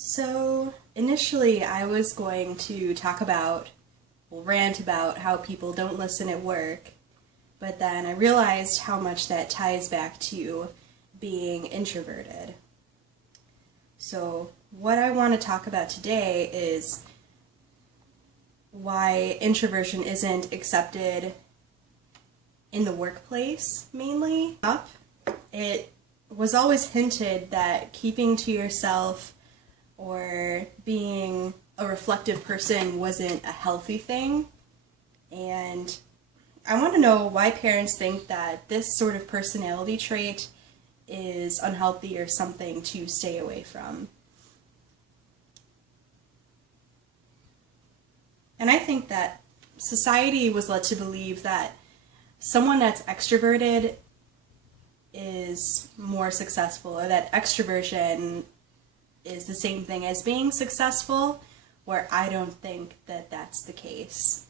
So initially I was going to rant about how people don't listen at work, but then I realized how much that ties back to being introverted. So what I want to talk about today is why introversion isn't accepted in the workplace, mainly. It was always hinted that keeping to yourself or being a reflective person wasn't a healthy thing. And I want to know why parents think that this sort of personality trait is unhealthy or something to stay away from. And I think that society was led to believe that someone that's extroverted is more successful, or that extroversion is the same thing as being successful, where I don't think that that's the case.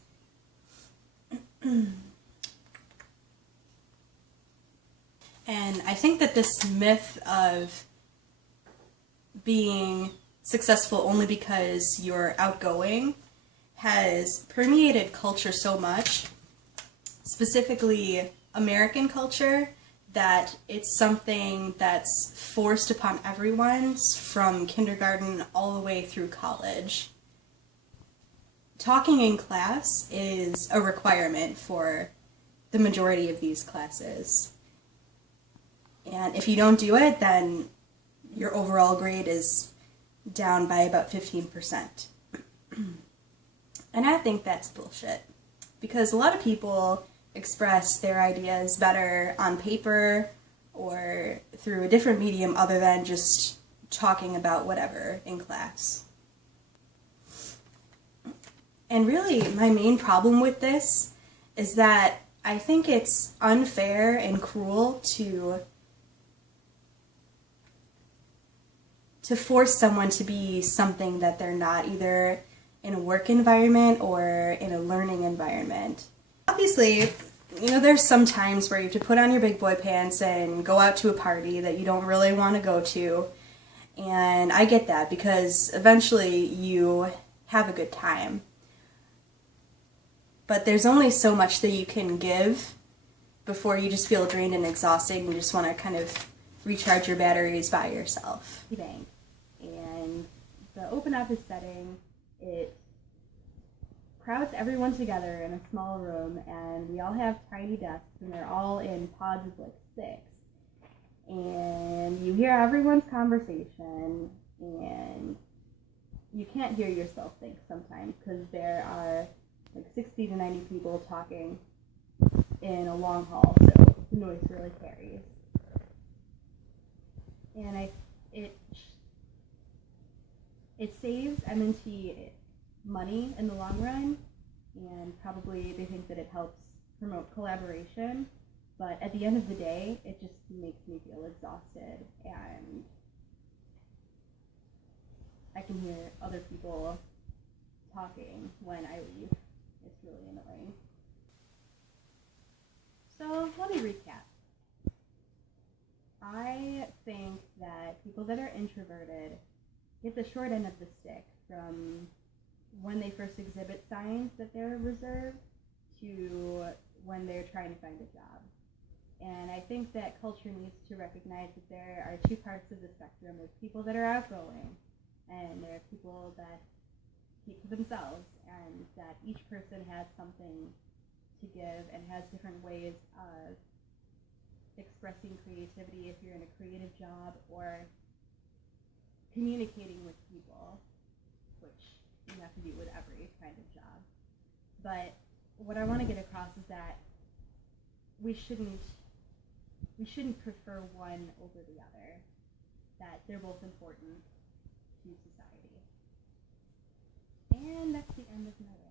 And I think that this myth of being successful only because you're outgoing has permeated culture so much, specifically American culture, that it's something that's forced upon everyone from kindergarten all the way through college. Talking in class is a requirement for the majority of these classes. And if you don't do it, then your overall grade is down by about 15%. And I think that's bullshit, because a lot of people express their ideas better on paper or through a different medium other than just talking about whatever in class. And really, my main problem with this is that I think it's unfair and cruel to force someone to be something that they're not, either in a work environment or in a learning environment. Obviously, there's some times where you have to put on your big boy pants and go out to a party that you don't really want to go to, and I get that, because eventually you have a good time. But there's only so much that you can give before you just feel drained and exhausted and you just want to kind of recharge your batteries by yourself. And the open office setting, it crowds everyone together in a small room, and we all have tiny desks, and they're all in pods of like 6. And you hear everyone's conversation, and you can't hear yourself think sometimes, because there are like 60 to 90 people talking in a long hall, so the noise really carries. And it saves M&T money in the long run, and probably they think that it helps promote collaboration, but at the end of the day, it just makes me feel exhausted, and I can hear other people talking when I leave. It's really annoying. So let me recap. I think that people that are introverted get the short end of the stick from when they first exhibit signs that they're reserved to when they're trying to find a job. And I think that culture needs to recognize that there are two parts of the spectrum. There's people that are outgoing, and there are people that keep to themselves, and that each person has something to give and has different ways of expressing creativity if you're in a creative job, or communicating with people, which you have to do with every kind of job. But what I want to get across is that we shouldn't prefer one over the other, that they're both important to society. And that's the end of my rant.